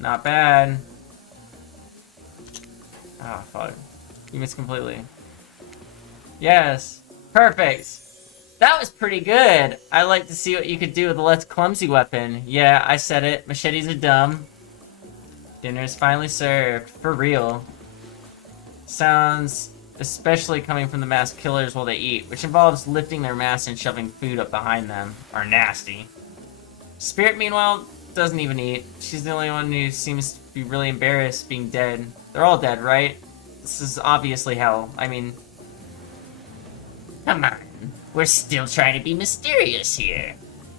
Not bad. Ah, fuck. You missed completely. Yes. Perfect. That was pretty good. I'd like to see what you could do with a less clumsy weapon. Yeah, I said it. Machetes are dumb. Dinner is finally served. For real. Sounds especially coming from the masked killers while they eat, which involves lifting their masks and shoving food up behind them, are nasty. Spirit, meanwhile, doesn't even eat. She's the only one who seems to be really embarrassed being dead. They're all dead, right? This is obviously hell. I mean... Come on. We're still trying to be mysterious here.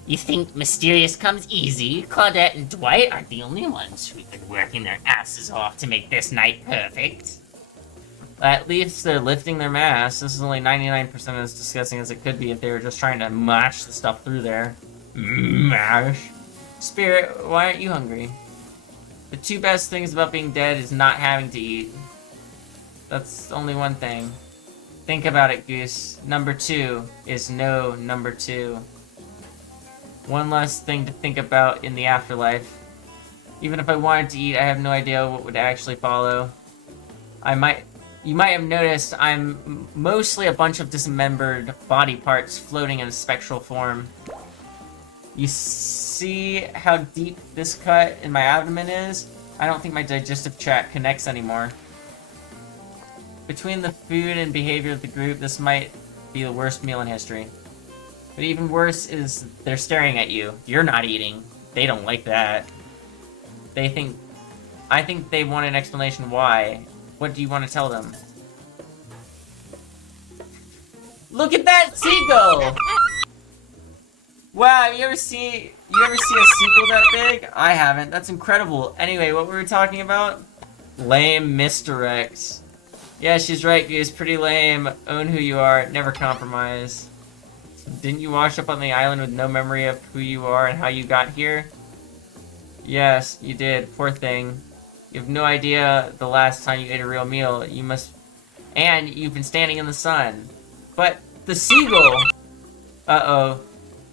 You think mysterious comes easy? Claudette and Dwight aren't the only ones who've been working their asses off to make this night perfect. At least they're lifting their mask. This is only 99% as disgusting as it could be if they were just trying to mash the stuff through there. Mash. Spirit, why aren't you hungry? The two best things about being dead is not having to eat. That's only one thing. Think about it, Goose. Number 2 is no number 2. One less thing to think about in the afterlife. Even if I wanted to eat, I have no idea what would actually follow. You might have noticed I'm mostly a bunch of dismembered body parts floating in a spectral form. You see how deep this cut in my abdomen is? I don't think my digestive tract connects anymore. Between the food and behavior of the group, this might be the worst meal in history. But even worse is they're staring at you. You're not eating. They don't like that. I think they want an explanation why. What do you want to tell them? Look at that seagull! Wow, you ever see a seagull that big? I haven't. That's incredible. Anyway, what were we talking about? Lame misdirects. Yeah, she's right, Goose. Pretty lame. Own who you are. Never compromise. Didn't you wash up on the island with no memory of who you are and how you got here? Yes, you did. Poor thing. You have no idea the last time you ate a real meal. And you've been standing in the sun. But the seagull! Uh-oh.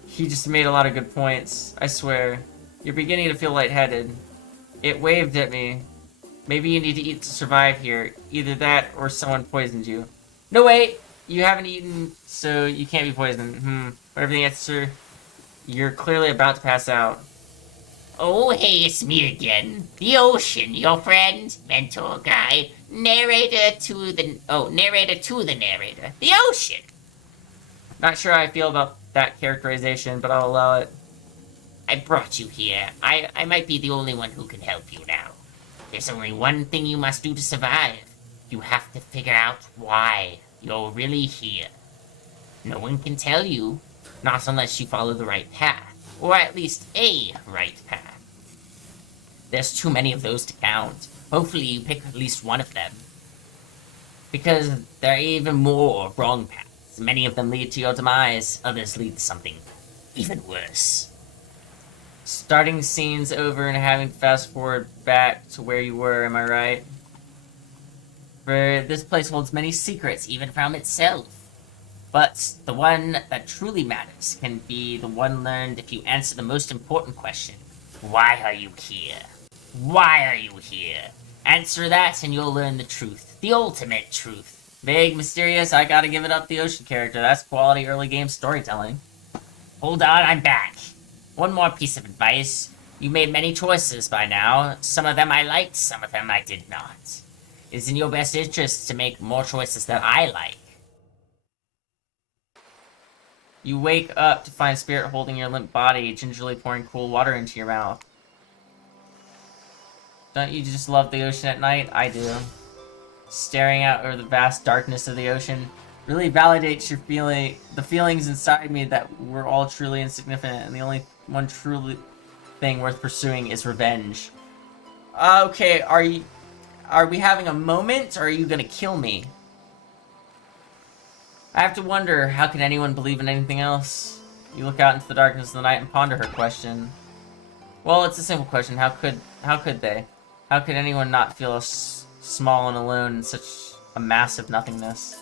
He just made a lot of good points. I swear. You're beginning to feel lightheaded. It waved at me. Maybe you need to eat to survive here. Either that or someone poisoned you. No, wait! You haven't eaten, so you can't be poisoned. Whatever the answer, you're clearly about to pass out. Oh, hey, it's me again. The ocean, your friend, mentor guy, narrator to the narrator. The ocean! Not sure how I feel about that characterization, but I'll allow it. I brought you here. I might be the only one who can help you now. There's only one thing you must do to survive. You have to figure out why you're really here. No one can tell you, not unless you follow the right path, or at least a right path. There's too many of those to count. Hopefully you pick at least one of them. Because there are even more wrong paths. Many of them lead to your demise, others lead to something even worse. Starting scenes over and having to fast forward back to where you were, am I right? For this place holds many secrets, even from itself. But the one that truly matters can be the one learned if you answer the most important question. Why are you here? Why are you here? Answer that and you'll learn the truth. The ultimate truth. Vague, mysterious, I gotta give it up the ocean character. That's quality early game storytelling. Hold on, I'm back. One more piece of advice. You made many choices by now. Some of them I liked, some of them I did not. It's in your best interest to make more choices that I like. You wake up to find Spirit holding your limp body, gingerly pouring cool water into your mouth. Don't you just love the ocean at night? I do. Staring out over the vast darkness of the ocean really validates the feelings inside me that we're all truly insignificant, and the only one truly thing worth pursuing is revenge. Okay, are we having a moment, or are you gonna kill me? I have to wonder, how can anyone believe in anything else? You look out into the darkness of the night and ponder her question. Well, it's a simple question. How could they? How could anyone not feel small and alone in such a massive nothingness?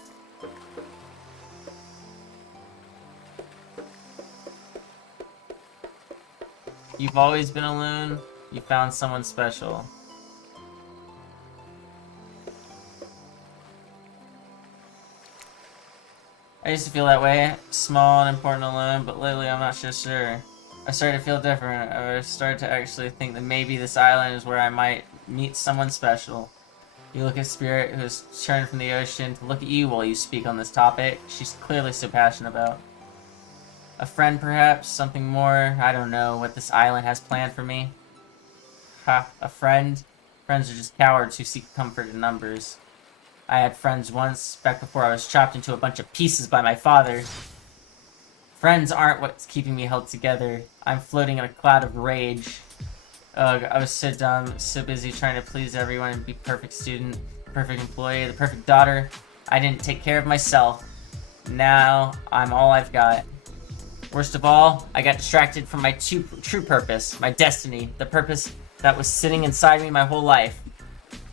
You've always been alone. You found someone special. I used to feel that way, small and important alone, but lately I'm not so sure. I started to feel different. I started to actually think that maybe this island is where I might meet someone special. You look at Spirit, who's turned from the ocean to look at you while you speak on this topic she's clearly so passionate about. A friend, perhaps? Something more? I don't know what this island has planned for me. Ha, a friend? Friends are just cowards who seek comfort in numbers. I had friends once, back before I was chopped into a bunch of pieces by my father. Friends aren't what's keeping me held together. I'm floating in a cloud of rage. Ugh, I was so dumb, so busy trying to please everyone and be perfect student, perfect employee, the perfect daughter. I didn't take care of myself. Now, I'm all I've got. Worst of all, I got distracted from my true purpose, my destiny, the purpose that was sitting inside me my whole life.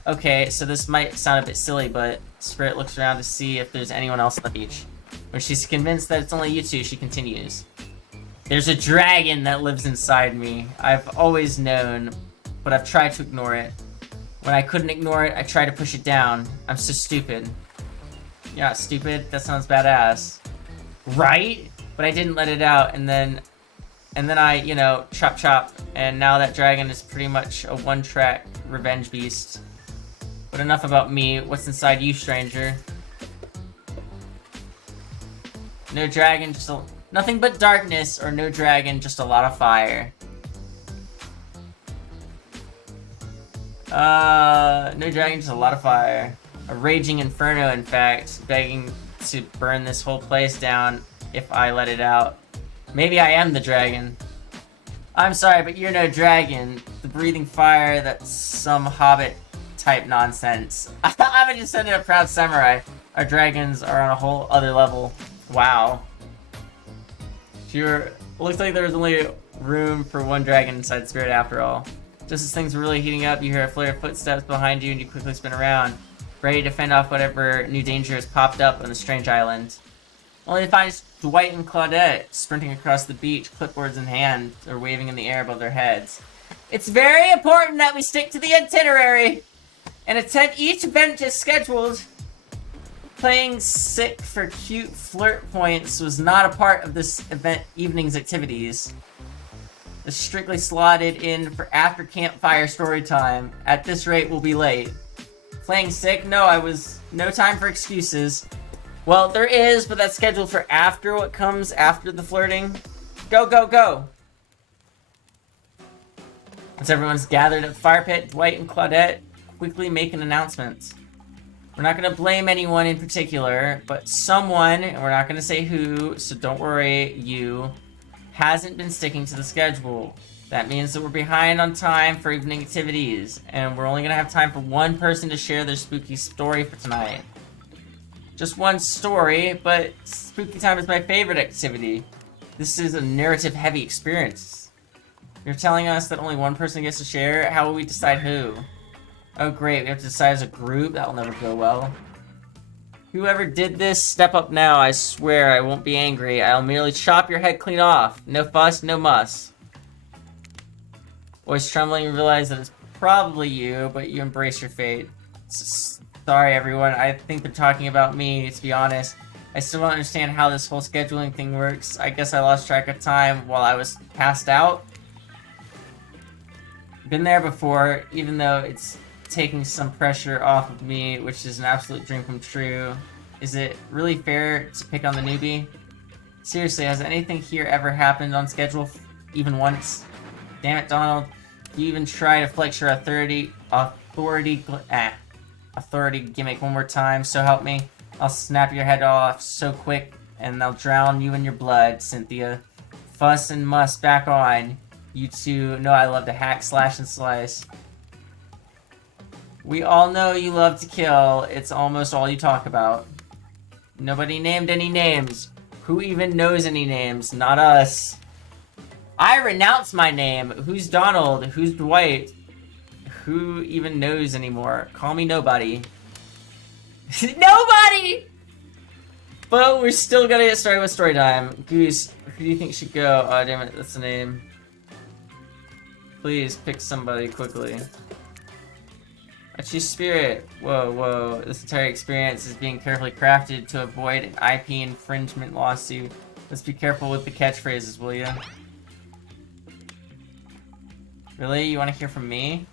Okay, so this might sound a bit silly, but Spirit looks around to see if there's anyone else on the beach. When she's convinced that it's only you two, she continues. There's a dragon that lives inside me. I've always known, but I've tried to ignore it. When I couldn't ignore it, I tried to push it down. I'm so stupid. You're not stupid? That sounds badass. Right? But I didn't let it out, and then I, you know, chop, and now that dragon is pretty much a one-track revenge beast. But enough about me. What's inside you, stranger? No dragon, just nothing but darkness, or no dragon, just a lot of fire. No dragon, just a lot of fire. A raging inferno, in fact, begging to burn this whole place down if I let it out. Maybe I am the dragon. I'm sorry, but you're no dragon. The breathing fire, that's some hobbit type nonsense. I'm a descendant of proud samurai. Our dragons are on a whole other level. Wow. Looks like there's only room for one dragon inside Spirit after all. Just as things were really heating up, you hear a flurry of footsteps behind you and you quickly spin around, ready to fend off whatever new danger has popped up on the strange island. Only to find Dwight and Claudette sprinting across the beach, clipboards in hand, or waving in the air above their heads. It's very important that we stick to the itinerary and attend each event as scheduled. Playing sick for cute flirt points was not a part of this evening's activities. It's strictly slotted in for after campfire story time. At this rate, we'll be late. Playing sick? No, no time for excuses. Well, there is, but that's scheduled for after what comes after the flirting. Go, go, go! Once everyone's gathered at the fire pit, Dwight and Claudette quickly make an announcement. We're not going to blame anyone in particular, but someone, and we're not going to say who, so don't worry, you, hasn't been sticking to the schedule. That means that we're behind on time for evening activities, and we're only going to have time for one person to share their spooky story for tonight. Just one story, but spooky time is my favorite activity. This is a narrative-heavy experience. You're telling us that only one person gets to share? How will we decide who? Oh great, we have to decide as a group? That'll never go well. Whoever did this, step up now. I swear I won't be angry. I'll merely chop your head clean off. No fuss, no muss. Voice trembling, you realize that it's probably you, but you embrace your fate. Sorry everyone, I think they're talking about me, to be honest. I still don't understand how this whole scheduling thing works. I guess I lost track of time while I was passed out. Been there before, even though it's taking some pressure off of me, which is an absolute dream come true. Is it really fair to pick on the newbie? Seriously, has anything here ever happened on schedule even once? Damn it, Donald. You even try to flex your authority gimmick one more time, so help me. I'll snap your head off so quick, and they'll drown you in your blood, Cynthia. Fuss and muss back on. You two know I love to hack, slash, and slice. We all know you love to kill. It's almost all you talk about. Nobody named any names. Who even knows any names? Not us. I renounce my name. Who's Donald? Who's Dwight? Who even knows anymore? Call me nobody. Nobody! But we're still gonna get started with story time. Goose, who do you think should go? Oh, damn it, that's the name. Please pick somebody quickly. Choose Spirit. Whoa, whoa. This entire experience is being carefully crafted to avoid an IP infringement lawsuit. Let's be careful with the catchphrases, will ya? Really? You want to hear from me?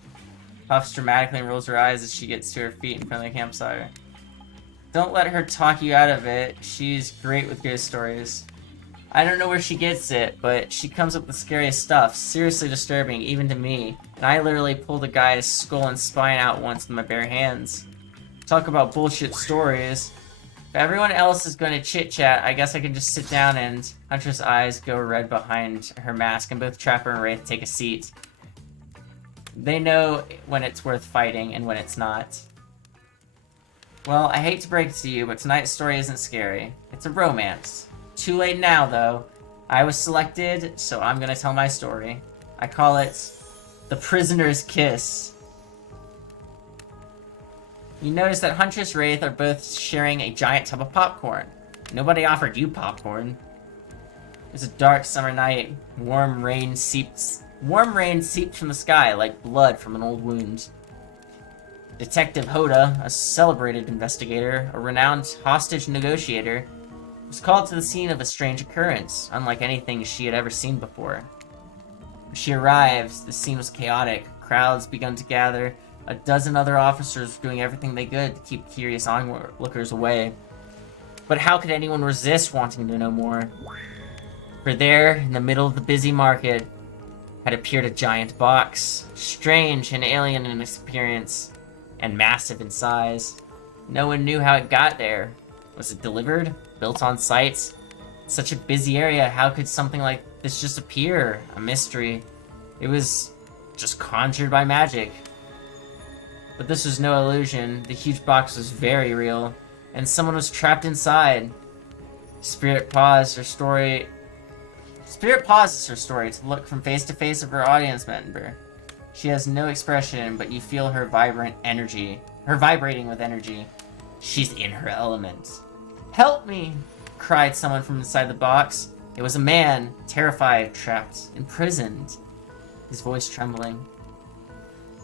Puffs dramatically and rolls her eyes as she gets to her feet in front of the campfire. Don't let her talk you out of it. She's great with ghost stories. I don't know where she gets it, but she comes up with the scariest stuff, seriously disturbing, even to me. And I literally pulled a guy's skull and spine out once with my bare hands. Talk about bullshit stories. If everyone else is going to chit-chat, I guess I can just sit down and Huntress' eyes go red behind her mask, and both Trapper and Wraith take a seat. They know when it's worth fighting and when it's not. Well, I hate to break it to you, but tonight's story isn't scary. It's a romance. Too late now, though. I was selected, so I'm gonna tell my story. I call it The Prisoner's Kiss. You notice that Huntress and Wraith are both sharing a giant tub of popcorn. Nobody offered you popcorn. It was a dark summer night. Warm rain seeped from the sky like blood from an old wound. Detective Hoda, a celebrated investigator, a renowned hostage negotiator, was called to the scene of a strange occurrence, unlike anything she had ever seen before. When she arrived, the scene was chaotic. Crowds began to gather. A dozen other officers were doing everything they could to keep curious onlookers away. But how could anyone resist wanting to know more? For there, in the middle of the busy market, had appeared a giant box, strange and alien in its appearance, and massive in size. No one knew how it got there. Was it delivered? Built on site? Such a busy area, how could something like this just appear? A mystery. It was just conjured by magic. But this was no illusion. The huge box was very real, and someone was trapped inside. Spirit pauses her story to look from face to face of her audience member. She has no expression, but you feel her vibrating with energy. She's in her element. Help me! Cried someone from inside the box. It was a man, terrified, trapped, imprisoned, his voice trembling.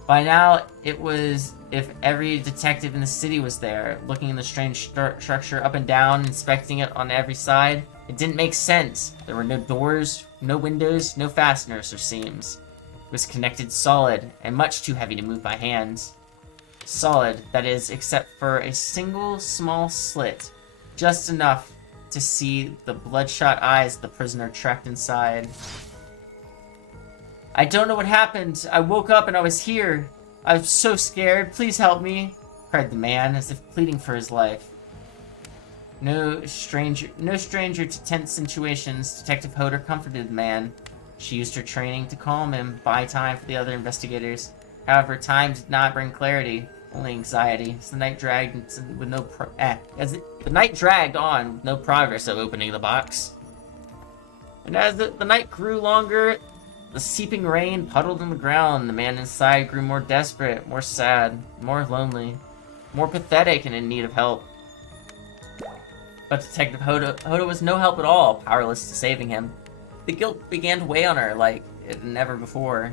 By now, it was if every detective in the city was there, looking in the strange structure up and down, inspecting it on every side. It didn't make sense. There were no doors, no windows, no fasteners or seams. It was connected solid, and much too heavy to move by hands. Solid, that is, except for a single small slit, just enough to see the bloodshot eyes of the prisoner trapped inside. I don't know what happened. I woke up and I was here. I was so scared. Please help me, cried the man, as if pleading for his life. No stranger to tense situations, Detective Hoda comforted the man. She used her training to calm him, buy time for the other investigators. However, time did not bring clarity, only anxiety. As the night dragged on with no progress of opening the box. And as the night grew longer, the seeping rain puddled on the ground. The man inside grew more desperate, more sad, more lonely, more pathetic and in need of help. But Detective Hoda was no help at all, powerless to saving him. The guilt began to weigh on her like it had never before.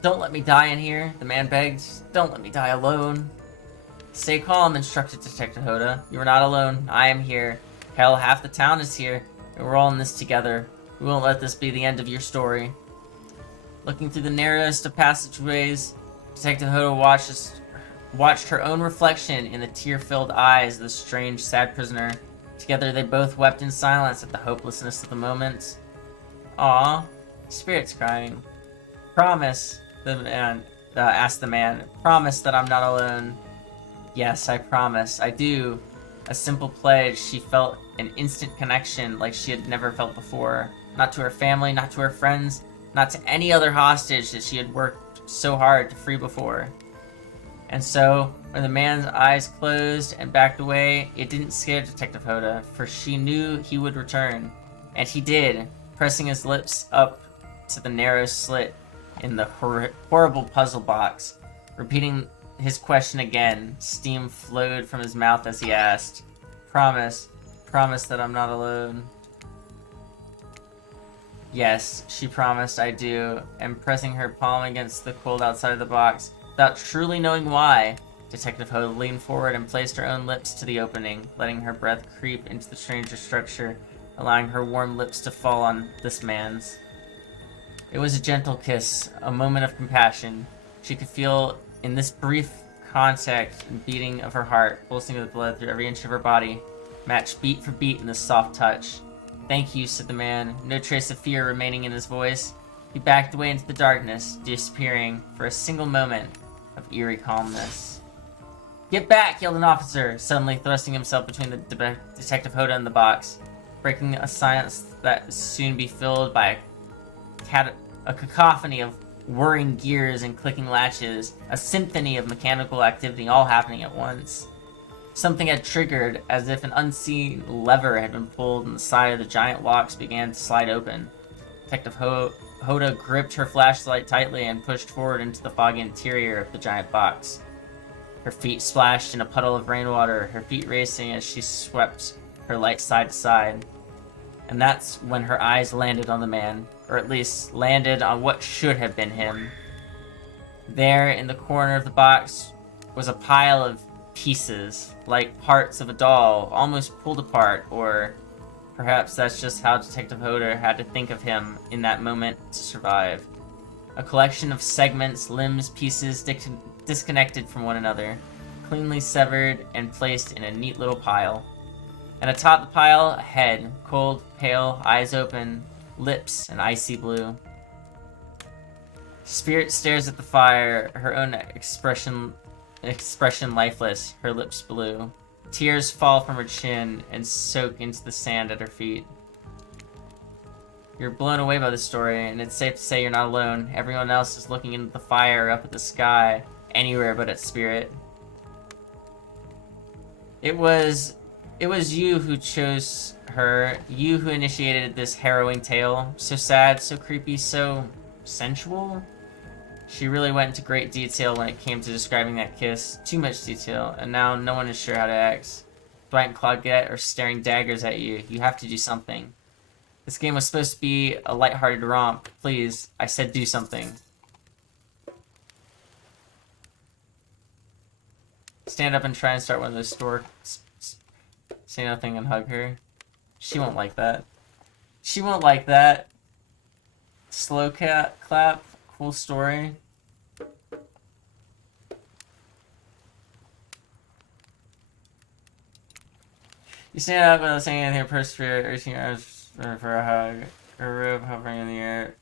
Don't let me die in here, the man begged. Don't let me die alone. Stay calm, instructed Detective Hoda. You are not alone. I am here. Hell, half the town is here, and we're all in this together. We won't let this be the end of your story. Looking through the narrowest of passageways, Detective Hoda watched her own reflection in the tear-filled eyes of the strange, sad prisoner. Together they both wept in silence at the hopelessness of the moment. Aw, spirit's crying. Promise, asked the man. Promise that I'm not alone. Yes, I promise. I do. A simple pledge. She felt an instant connection like she had never felt before. Not to her family, not to her friends, not to any other hostage that she had worked so hard to free before. And so, when the man's eyes closed and backed away, it didn't scare Detective Hoda, for she knew he would return. And he did, pressing his lips up to the narrow slit in the horrible puzzle box. Repeating his question again, steam flowed from his mouth as he asked, Promise that I'm not alone. Yes, she promised, I do, and pressing her palm against the cold outside of the box, without truly knowing why, Detective Hoda leaned forward and placed her own lips to the opening, letting her breath creep into the stranger's structure, allowing her warm lips to fall on this man's. It was a gentle kiss, a moment of compassion. She could feel, in this brief contact, the beating of her heart, pulsing with blood through every inch of her body, matched beat for beat in this soft touch. Thank you, said the man, no trace of fear remaining in his voice. He backed away into the darkness, disappearing for a single moment of eerie calmness. Get back, yelled an officer, suddenly thrusting himself between the Detective Hoda and the box, breaking a silence that would soon be filled by a cacophony of whirring gears and clicking latches, a symphony of mechanical activity all happening at once. Something had triggered, as if an unseen lever had been pulled and the side of the giant locks began to slide open. Detective Hoda gripped her flashlight tightly and pushed forward into the foggy interior of the giant box. Her feet splashed in a puddle of rainwater, her feet racing as she swept her light side to side. And that's when her eyes landed on the man, or at least landed on what should have been him. There, in the corner of the box, was a pile of pieces, like parts of a doll, almost pulled apart, or perhaps that's just how Detective Hoda had to think of him in that moment to survive. A collection of segments, limbs, pieces disconnected from one another, cleanly severed and placed in a neat little pile. And atop the pile, a head, cold, pale, eyes open, lips an icy blue. Spirit stares at the fire, her own expression lifeless, her lips blue. Tears fall from her chin and soak into the sand at her feet. You're blown away by the story, and it's safe to say you're not alone. Everyone else is looking into the fire, up at the sky, anywhere but at Spirit. It was you who chose her, you who initiated this harrowing tale. So sad, so creepy, so sensual. She really went into great detail when it came to describing that kiss. Too much detail, and now no one is sure how to act. Dwight and Claudette are staring daggers at you. You have to do something. This game was supposed to be a lighthearted romp. Please, I said do something. Stand up and try and start one of those say nothing and hug her. She won't like that. She won't like that. Slow clap. Cool story. You stand up without saying anything, persevere, urging your arms for a hug. A robe hovering in the air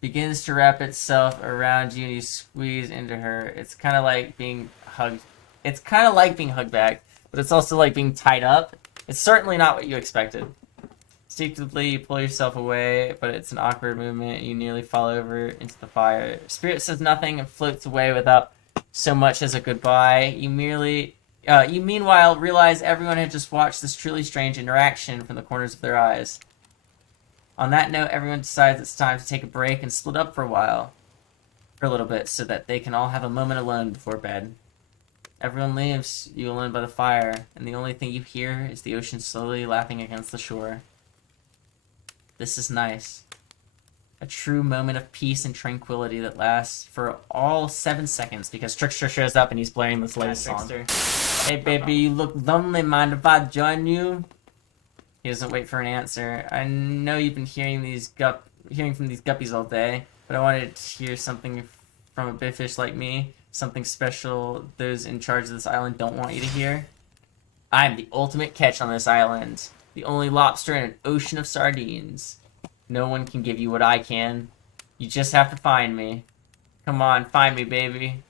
begins to wrap itself around you and you squeeze into her. It's kind of like being hugged. It's kind of like being hugged back, but it's also like being tied up. It's certainly not what you expected. Instinctively, you pull yourself away, but it's an awkward movement. You nearly fall over into the fire. Spirit says nothing and floats away without so much as a goodbye. You meanwhile realize everyone had just watched this truly strange interaction from the corners of their eyes. On that note, everyone decides it's time to take a break and split up for a little bit, so that they can all have a moment alone before bed. Everyone leaves, you alone by the fire, and the only thing you hear is the ocean slowly lapping against the shore. This is nice. A true moment of peace and tranquility that lasts for all 7 seconds, because Trickster shows up and he's blaring this latest song. Hey baby, you look lonely, mind if I join you? He doesn't wait for an answer. I know you've been hearing from these guppies all day, but I wanted to hear something from a big fish like me. Something special those in charge of this island don't want you to hear. I'm the ultimate catch on this island. The only lobster in an ocean of sardines. No one can give you what I can. You just have to find me. Come on, find me, baby.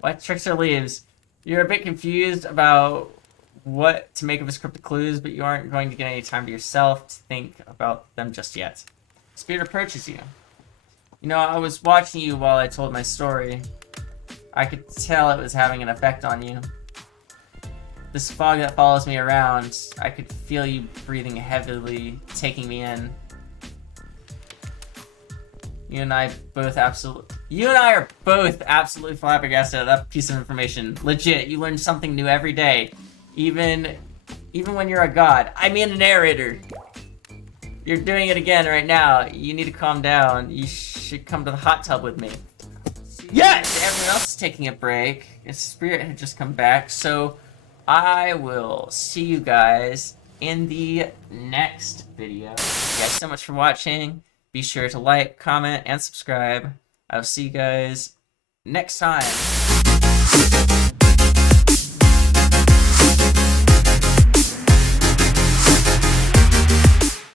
What? Trickster leaves. You're a bit confused about what to make of his cryptic clues, but you aren't going to get any time to yourself to think about them just yet. Spirit approaches you. You know, I was watching you while I told my story. I could tell it was having an effect on you. This fog that follows me around, I could feel you breathing heavily, taking me in. You and I are both absolutely flabbergasted at that piece of information. Legit, you learn something new every day. Even when you're a god. I mean a narrator. You're doing it again right now. You need to calm down. You should come to the hot tub with me. Yes! Everyone else is taking a break. Its spirit had just come back, so I will see you guys in the next video. Thank you guys so much for watching. Be sure to like, comment, and subscribe. I'll see you guys next time.